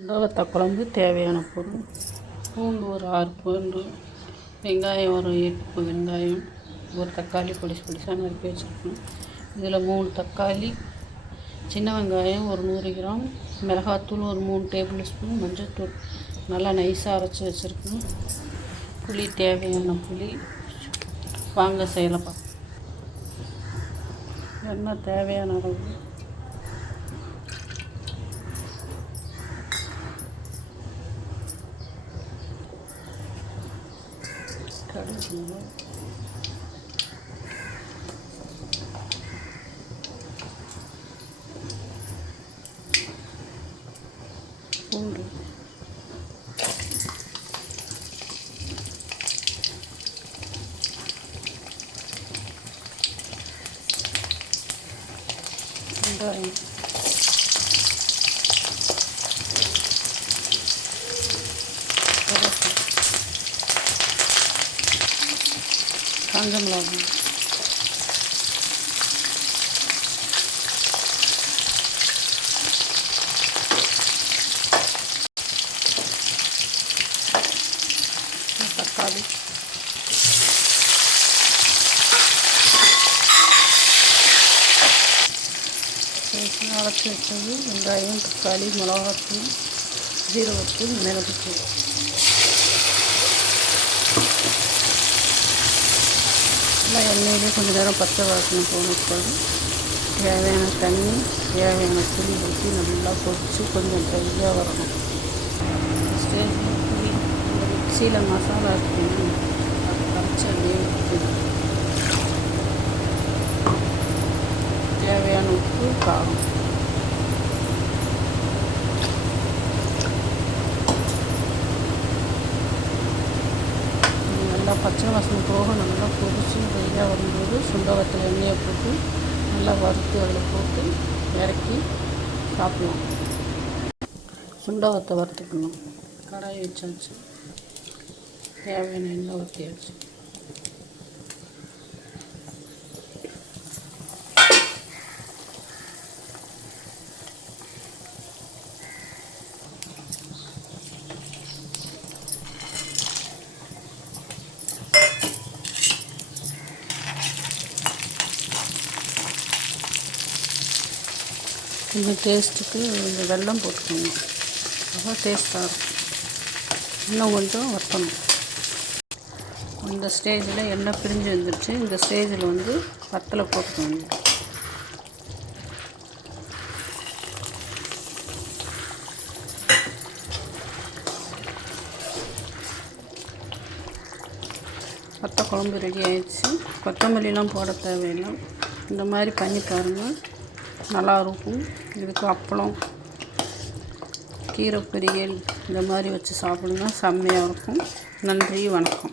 சுண்டவத்த குழம்பு தேவையான பொருள். பூண்டு ஒரு ஆறு பூண்டு வெங்காயம் ஒரு எட்டு வெங்காயம் ஒரு தக்காளி பொடிசு பொடிசாக நறுக்கி வச்சுருக்கணும். இதில் மூணு தக்காளி சின்ன வெங்காயம் ஒரு நூறு கிராம் மிளகாத்தூள் ஒரு மூணு டேபிள் ஸ்பூன் மஞ்சள்தூள் நல்லா நைஸாக அரைச்சி வச்சுருக்கணும். புளி தேவையான புளி வாங்க செய்யலாம் எண்ணெய் தேவையான அளவு. கடுகு பூண்டு வெங்காயம் கருவேப்பிலை காஞ்ச மிளகாய் தக்காளி அரைச்சி வச்சது வெங்காயம் தக்காளி மிளகாத்தூள் ஜீரகத்தூள் மிளகுத்தூள் நல்லா எண்ணெயிலே கொஞ்சம் நேரம் பச்சை வாசனை போனதுக்கு தேவையான தண்ணி தேவையான புளி ஊற்றி நல்லா கொதித்து கொஞ்சம் ட்ரையாக வரணும். ஸ்டேஜில் புளி மிக்சியில் மசாலா இருக்கணும் அரைச்சி அப்படியே ஊற்றணும் தேவையான உப்பு காரம் நல்லா பச்சை வாசனை போக நல்லா கொதிச்சு வெயிலாக வரும்போது சுண்டவத்தில் எண்ணெயை போட்டு நல்லா வறுத்து அதில் போட்டு இறக்கி சாப்பிடலாம் சுண்டவத்தை வறுத்துக்கணும். கடாயை வச்சாச்சு. தேவையான எண்ணெய் ஊற்றியாச்சு கொஞ்சம் டேஸ்ட்டுக்கு இந்த வெல்லம் போட்டுக்கணும் அப்போ டேஸ்ட்டாக இருக்கும். இன்னும் கொஞ்சம் வற்றணும் இந்த ஸ்டேஜில் எண்ணெய் பிரிஞ்சு வந்துடுச்சு இந்த ஸ்டேஜில் வந்து வத்தலை போட்டுக்கணும் வத்த குழம்பு ரெடி ஆயிடுச்சு. கொத்தமல்லிலாம் போட தேவையில்லை. இந்த மாதிரி பண்ணி பாருங்கள் நல்லாயிருக்கும். இதுக்கு அப்பளம் கீரை பொரியல் இந்த மாதிரி வச்சு சாப்பிடுங்க. செம்மையாக இருக்கும். நன்றி வணக்கம்.